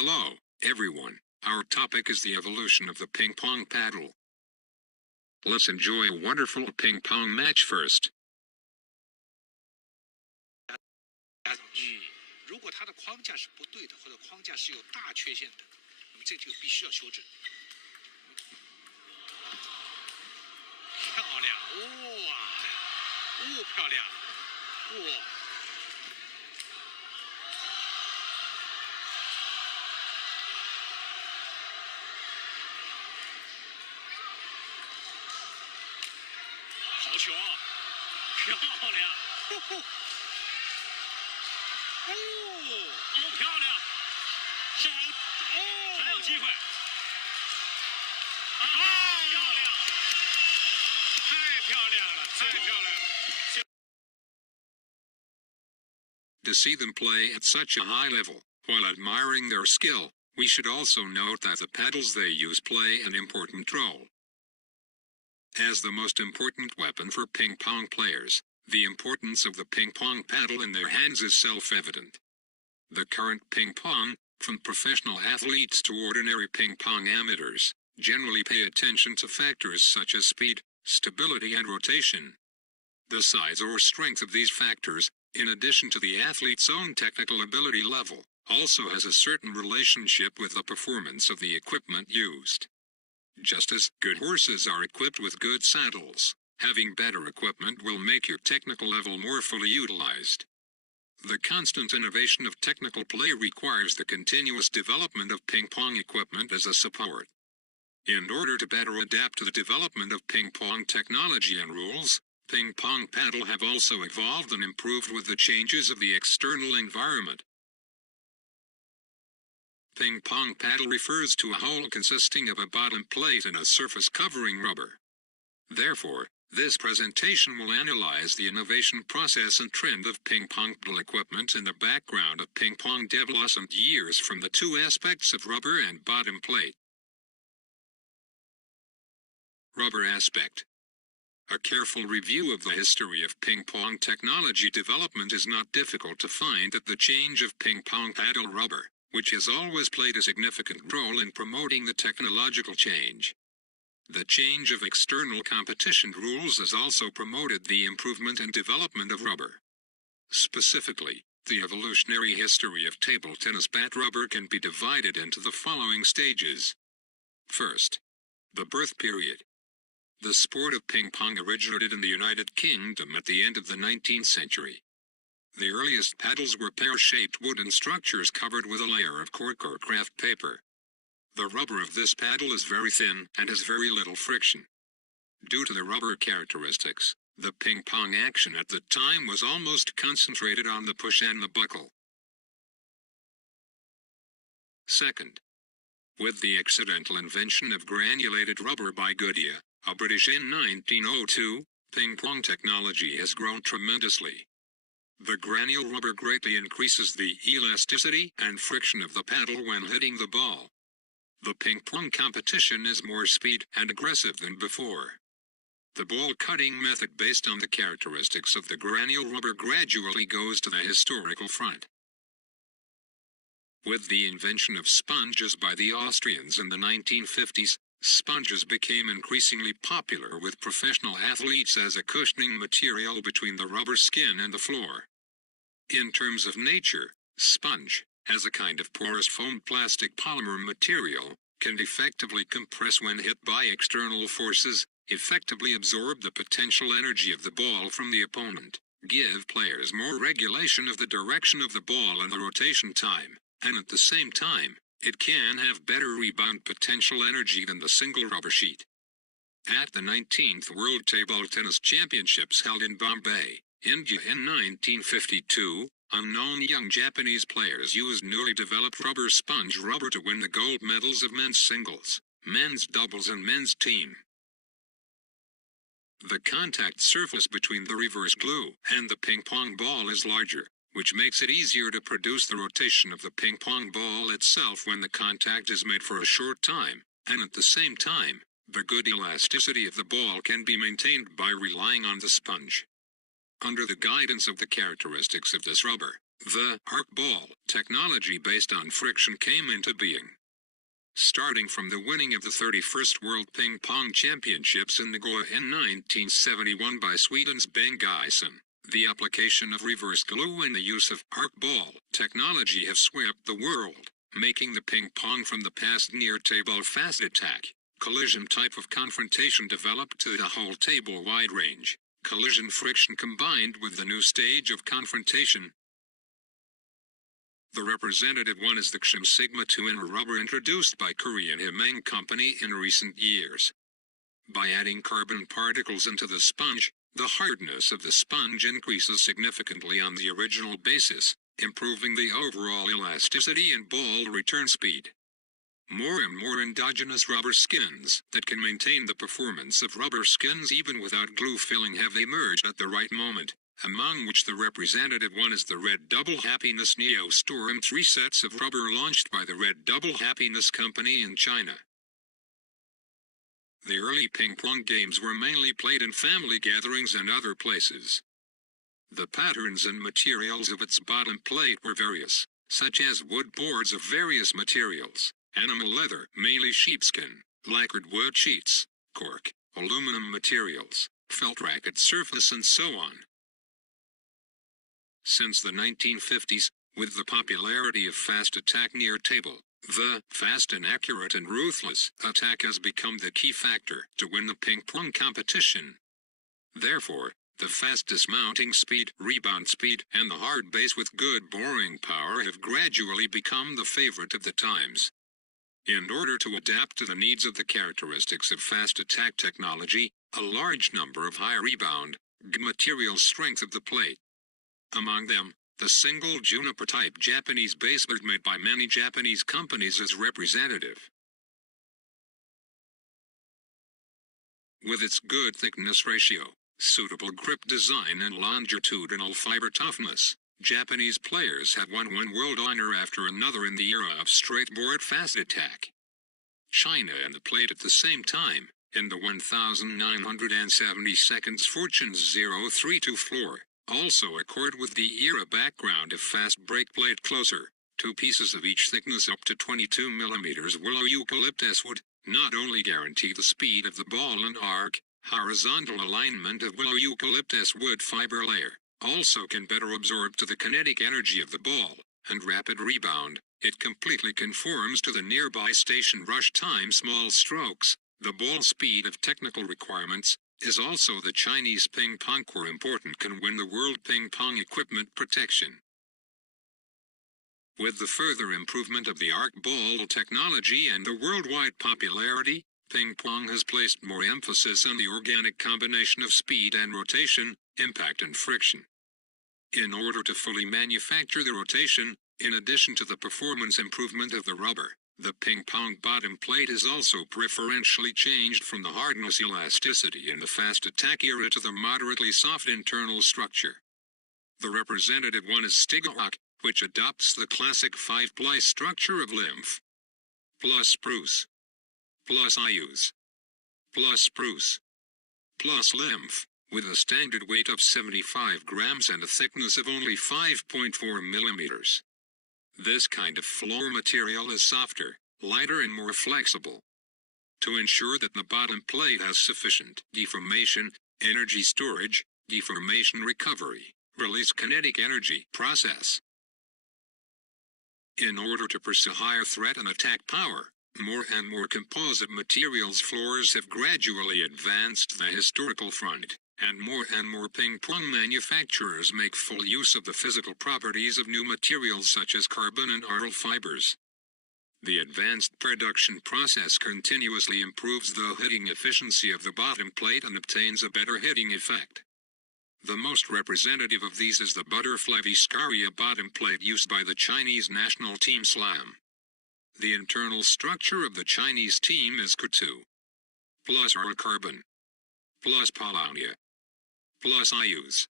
Hello, everyone. Our topic is the evolution of the ping pong paddle. Let's enjoy a wonderful ping pong match first. 如果它的框架是不对的，或者框架是有大缺陷的，那么这就必须要修正。漂亮，哇，漂亮，哇。 好球啊！漂亮！漂亮！还有机会！漂亮！太漂亮了，太漂亮了！ To see them play at such a high level, while admiring their skill, we should also note that the paddles they use play an important role. As the most important weapon for ping pong players, the importance of the ping pong paddle in their hands is self-evident. The current ping pong, from professional athletes to ordinary ping pong amateurs, generally pay attention to factors such as speed, stability and rotation. The size or strength of these factors, in addition to the athlete's own technical ability level, also has a certain relationship with the performance of the equipment used. Just as good horses are equipped with good saddles, having better equipment will make your technical level more fully utilized. The constant innovation of technical play requires the continuous development of ping pong equipment as a support. In order to better adapt to the development of ping pong technology and rules, ping pong paddle have also evolved and improved with the changes of the external environment. Ping pong paddle refers to a hole consisting of a bottom plate and a surface covering rubber. Therefore, this presentation will analyze the innovation process and trend of ping pong paddle equipment in the background of ping pong development years from the two aspects of rubber and bottom plate. Rubber aspect. A careful review of the history of ping pong technology development is not difficult to find that the change of ping pong paddle rubber, which has always played a significant role in promoting the technological change. The change of external competition rules has also promoted the improvement and development of rubber. Specifically, the evolutionary history of table tennis bat rubber can be divided into the following stages. First, the birth period. The sport of ping pong originated in the United Kingdom at the end of the 19th century. The earliest paddles were pear-shaped wooden structures covered with a layer of cork or craft paper. The rubber of this paddle is very thin and has very little friction. Due to the rubber characteristics, the ping pong action at the time was almost concentrated on the push and the buckle. Second, with the accidental invention of granulated rubber by Goodyear, a British in 1902, ping pong technology has grown tremendously. The granule rubber greatly increases the elasticity and friction of the paddle when hitting the ball. The ping pong competition is more speed and aggressive than before. The ball cutting method based on the characteristics of the granule rubber gradually goes to the historical front. With the invention of sponges by the Austrians in the 1950s, sponges became increasingly popular with professional athletes as a cushioning material between the rubber skin and the floor. In terms of nature, sponge, as a kind of porous foam plastic polymer material, can effectively compress when hit by external forces, effectively absorb the potential energy of the ball from the opponent, give players more regulation of the direction of the ball and the rotation time, and at the same time, it can have better rebound potential energy than the single rubber sheet. At the 19th World Table Tennis Championships held in Bombay, India in 1952, unknown young Japanese players used newly developed rubber sponge rubber to win the gold medals of men's singles, men's doubles and men's team. The contact surface between the reverse glue and the ping pong ball is larger, which makes it easier to produce the rotation of the ping pong ball itself when the contact is made for a short time, and at the same time, the good elasticity of the ball can be maintained by relying on the sponge. Under the guidance of the characteristics of this rubber, The arc ball technology based on friction came into being. Starting from the winning of the 31st World Ping Pong Championships in Nagoya in 1971 by Sweden's Bengt Geisen, the application of reverse glue and the use of arc ball technology have swept the world, making the ping pong from the past near table fast attack, collision type of confrontation developed to the whole table wide range, collision friction combined with the new stage of confrontation. The representative one is the Xim Sigma 2 inner rubber introduced by Korean Himeng Company in recent years. By adding carbon particles into the sponge, the hardness of the sponge increases significantly on the original basis, improving the overall elasticity and ball return speed. More and more endogenous rubber skins that can maintain the performance of rubber skins even without glue filling have emerged at the right moment, among which the representative one is the Red Double Happiness Neo Storm 3 sets of rubber launched by the Red Double Happiness Company in China. The early ping pong games were mainly played in family gatherings and other places. The patterns and materials of its bottom plate were various, such as wood boards of various materials, animal leather, mainly sheepskin, lacquered wood sheets, cork, aluminum materials, felt racket surface and so on. Since the 1950s, with the popularity of fast attack near table, the fast and accurate and ruthless attack has become the key factor to win the ping pong competition. Therefore, the fast dismounting speed, rebound speed, and the hard base with good boring power have gradually become the favorite of the times. In order to adapt to the needs of the characteristics of fast attack technology, a large number of high rebound, material strength of the plate. Among them, the single juniper type Japanese baseboard made by many Japanese companies is representative. With its good thickness ratio, suitable grip design and longitudinal fiber toughness, Japanese players have won one world honor after another in the era of straightboard fast attack. China and the plate at the same time, in the 1970 seconds Fortune's 032 floor, also accord with the era background of fast break plate closer, two pieces of each thickness up to 22 mm willow eucalyptus wood, not only guarantee the speed of the ball and arc, horizontal alignment of willow eucalyptus wood fiber layer, also can better absorb to the kinetic energy of the ball, and rapid rebound, it completely conforms to the nearby station rush time small strokes, the ball speed of technical requirements, is also the Chinese ping pong core important can win the world ping pong equipment protection. With the further improvement of the arc ball technology and the worldwide popularity, ping pong has placed more emphasis on the organic combination of speed and rotation, impact and friction. In order to fully manufacture the rotation, in addition to the performance improvement of the rubber, the ping pong bottom plate is also preferentially changed from the hardness elasticity in the fast attack era to the moderately soft internal structure. The representative one is Stigarock, which adopts the classic 5-ply structure of lymph plus spruce plus IUs plus spruce plus lymph, with a standard weight of 75 grams and a thickness of only 5.4 millimeters. This kind of floor material is softer, lighter and more flexible. To ensure that the bottom plate has sufficient deformation, energy storage, deformation recovery, release kinetic energy process. In order to pursue higher threat and attack power, more and more composite materials floors have gradually advanced the historical front, and more ping pong manufacturers make full use of the physical properties of new materials such as carbon and arl fibers. The advanced production process continuously improves the hitting efficiency of the bottom plate and obtains a better hitting effect. The most representative of these is the butterfly Viscaria bottom plate used by the Chinese national team slam. The internal structure of the Chinese team is K2 plus arl carbon plus paulownia plus IUs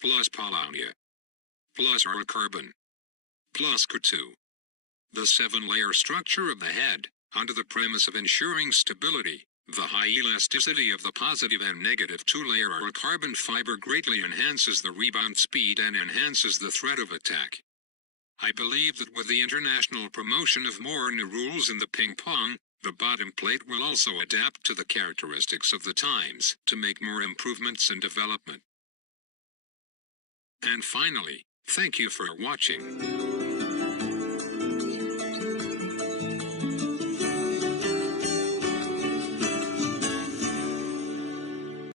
plus paulownia plus arl carbon plus K2. The 7-layer structure of the head, under the premise of ensuring stability, The high elasticity of the positive and negative two-layer carbon fiber greatly enhances the rebound speed and enhances the threat of attack. I believe that with the international promotion of more new rules in the ping pong, the bottom plate will also adapt to the characteristics of the times to make more improvements and development. And finally, thank you for watching.